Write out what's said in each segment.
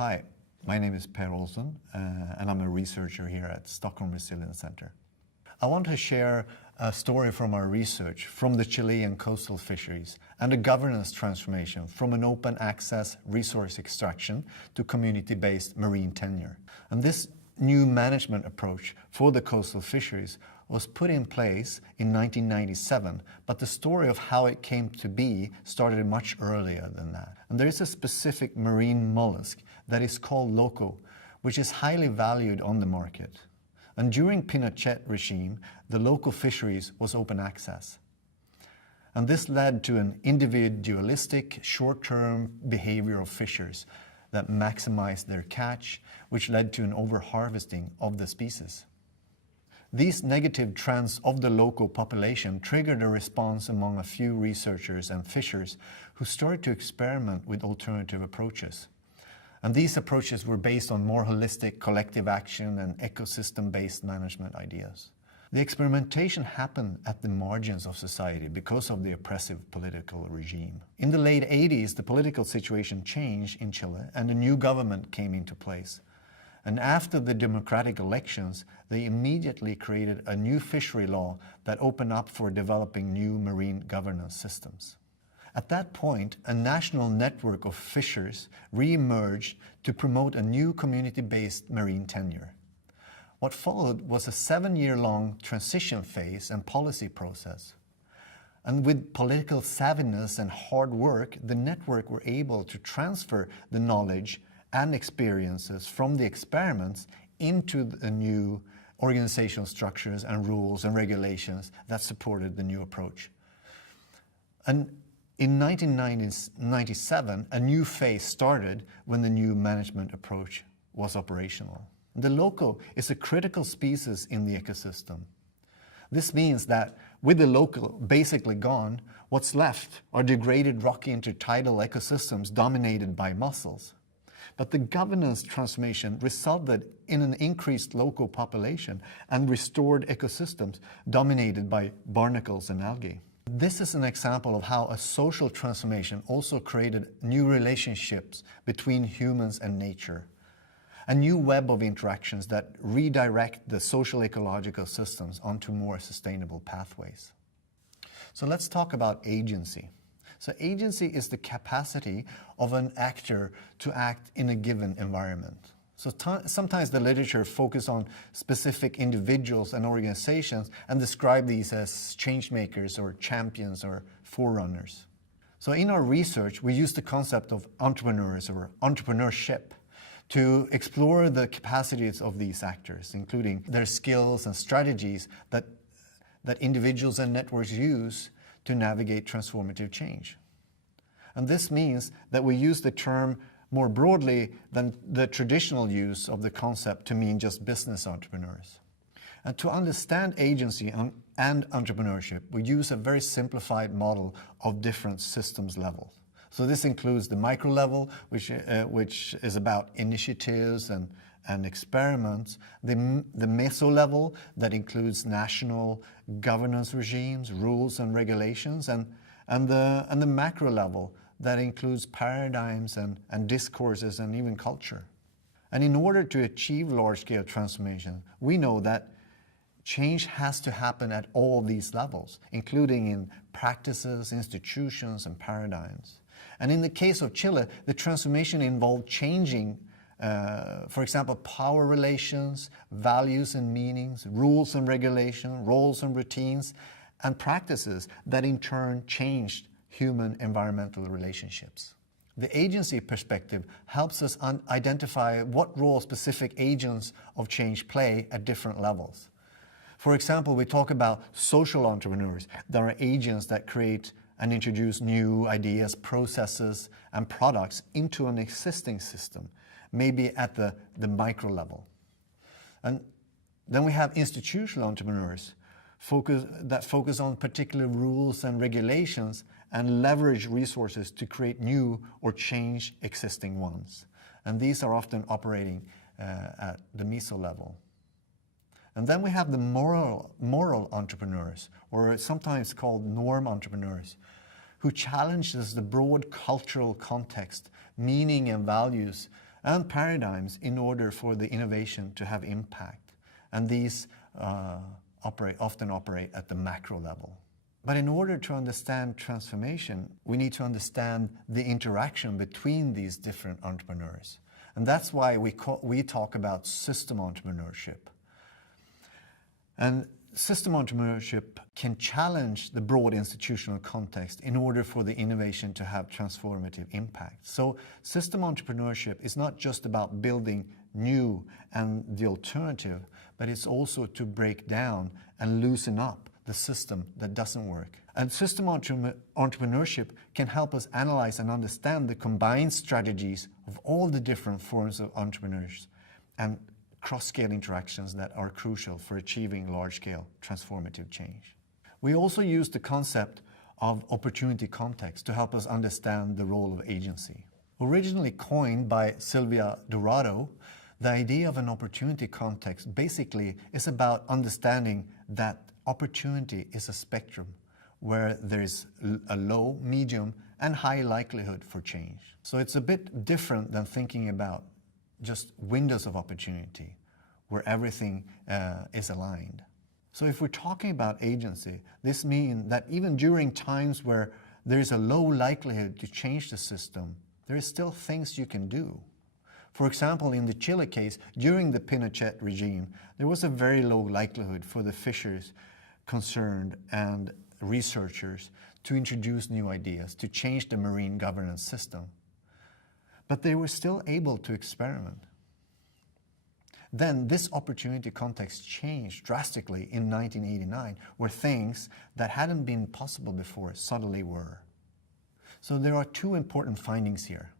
Hi, my name is Per Olsson, and I'm a researcher here at Stockholm Resilience Center. I want to share a story from our research from the Chilean coastal fisheries and a governance transformation from an open access resource extraction to community-based marine tenure. And this new management approach for the coastal fisheries was put in place in 1997, but the story of how it came to be started much earlier than that. And there is a specific marine mollusk that is called loco, which is highly valued on the market. And during Pinochet regime, the local fisheries was open access. And this led to an individualistic, short-term behavior of fishers that maximized their catch, which led to an overharvesting of the species. These negative trends of the local population triggered a response among a few researchers and fishers who started to experiment with alternative approaches. And these approaches were based on more holistic collective action and ecosystem-based management ideas. The experimentation happened at the margins of society because of the oppressive political regime. In the late 80s, the political situation changed in Chile and a new government came into place. And after the democratic elections, they immediately created a new fishery law that opened up for developing new marine governance systems. At that point, a national network of fishers re-emerged to promote a new community-based marine tenure. What followed was a 7-year-long transition phase and policy process. And with political savviness and hard work, the network were able to transfer the knowledge and experiences from the experiments into the new organizational structures and rules and regulations that supported the new approach. And in 1997, a new phase started when the new management approach was operational. The loco is a critical species in the ecosystem. This means that with the loco basically gone, what's left are degraded rocky intertidal ecosystems dominated by mussels. But the governance transformation resulted in an increased local population and restored ecosystems dominated by barnacles and algae. This is an example of how a social transformation also created new relationships between humans and nature, a new web of interactions that redirect the social ecological systems onto more sustainable pathways. So let's talk about agency. So agency is the capacity of an actor to act in a given environment. So sometimes the literature focuses on specific individuals and organizations and describe these as change makers or champions or forerunners. So in our research, we use the concept of entrepreneurs or entrepreneurship to explore the capacities of these actors, including their skills and strategies that individuals and networks use to navigate transformative change. And this means that we use the term more broadly than the traditional use of the concept to mean just business entrepreneurs. And to understand agency and entrepreneurship, we use a very simplified model of different systems levels. So this includes the micro level, which is about initiatives and experiments, the meso level that includes national governance regimes, rules and regulations, and the macro level that includes paradigms and discourses and even culture. And in order to achieve large-scale transformation, we know that change has to happen at all these levels, including in practices, institutions, and paradigms. And in the case of Chile, the transformation involved changing, for example, power relations, values and meanings, rules and regulations, roles and routines, and practices that in turn changed human-environmental relationships. The agency perspective helps us identify what role specific agents of change play at different levels. For example, we talk about social entrepreneurs. There are agents that create and introduce new ideas, processes, and products into an existing system, maybe at the micro level. And then we have institutional entrepreneurs that focus on particular rules and regulations and leverage resources to create new or change existing ones. And these are often operating at the meso level. And then we have the moral entrepreneurs, or sometimes called norm entrepreneurs, who challenges the broad cultural context, meaning and values and paradigms in order for the innovation to have impact. And these often operate at the macro level. But in order to understand transformation, we need to understand the interaction between these different entrepreneurs. And that's why we talk about system entrepreneurship. And system entrepreneurship can challenge the broad institutional context in order for the innovation to have transformative impact. So system entrepreneurship is not just about building new and the alternative, but it's also to break down and loosen up the system that doesn't work. And system entrepreneurship can help us analyze and understand the combined strategies of all the different forms of entrepreneurs and cross-scale interactions that are crucial for achieving large-scale transformative change. We also use the concept of opportunity context to help us understand the role of agency. Originally coined by Silvia Dorado, the idea of an opportunity context basically is about understanding that opportunity is a spectrum where there is a low, medium, and high likelihood for change. So it's a bit different than thinking about just windows of opportunity where everything is aligned. So if we're talking about agency, this means that even during times where there is a low likelihood to change the system, there is still things you can do. For example, in the Chile case, during the Pinochet regime, there was a very low likelihood for the fishers concerned and researchers to introduce new ideas, to change the marine governance system. But they were still able to experiment. Then this opportunity context changed drastically in 1989, where things that hadn't been possible before suddenly were. So there are two important findings here.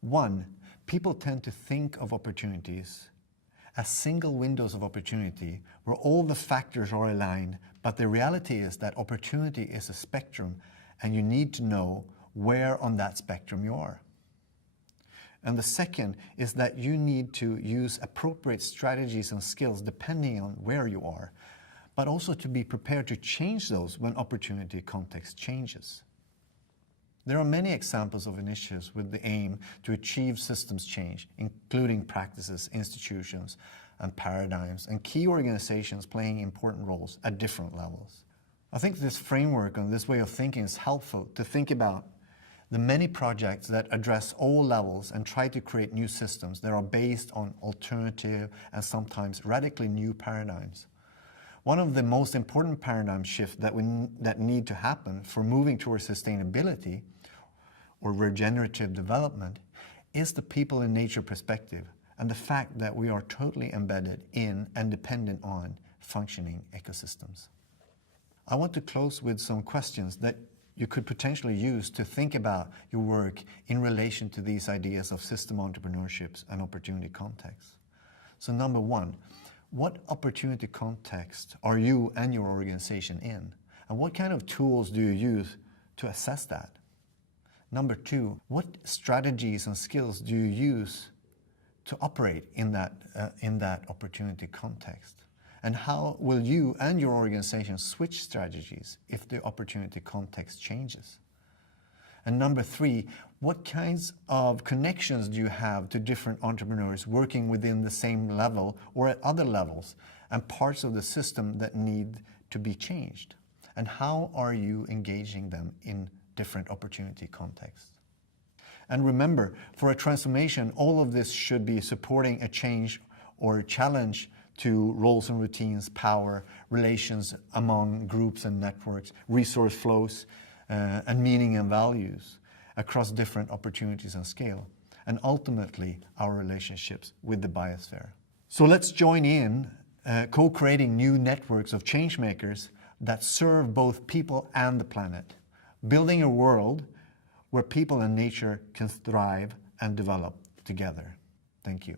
One, people tend to think of opportunities as single windows of opportunity where all the factors are aligned, but the reality is that opportunity is a spectrum and you need to know where on that spectrum you are. And the second is that you need to use appropriate strategies and skills depending on where you are, but also to be prepared to change those when opportunity context changes. There are many examples of initiatives with the aim to achieve systems change, including practices, institutions, and paradigms, and key organizations playing important roles at different levels. I think this framework and this way of thinking is helpful to think about the many projects that address all levels and try to create new systems that are based on alternative and sometimes radically new paradigms. One of the most important paradigm shifts that need to happen for moving towards sustainability or regenerative development is the people and nature perspective and the fact that we are totally embedded in and dependent on functioning ecosystems. I want to close with some questions that you could potentially use to think about your work in relation to these ideas of system entrepreneurships and opportunity context. So number one, what opportunity context are you and your organization in? And what kind of tools do you use to assess that? Number two, what strategies and skills do you use to operate in that opportunity context? And how will you and your organization switch strategies if the opportunity context changes? And number three, what kinds of connections do you have to different entrepreneurs working within the same level or at other levels and parts of the system that need to be changed? And how are you engaging them in different opportunity contexts? And remember, for a transformation, all of this should be supporting a change or a challenge to roles and routines, power, relations among groups and networks, resource flows, and meaning and values across different opportunities and scale, and ultimately our relationships with the biosphere. So let's join in co-creating new networks of changemakers that serve both people and the planet, building a world where people and nature can thrive and develop together. Thank you.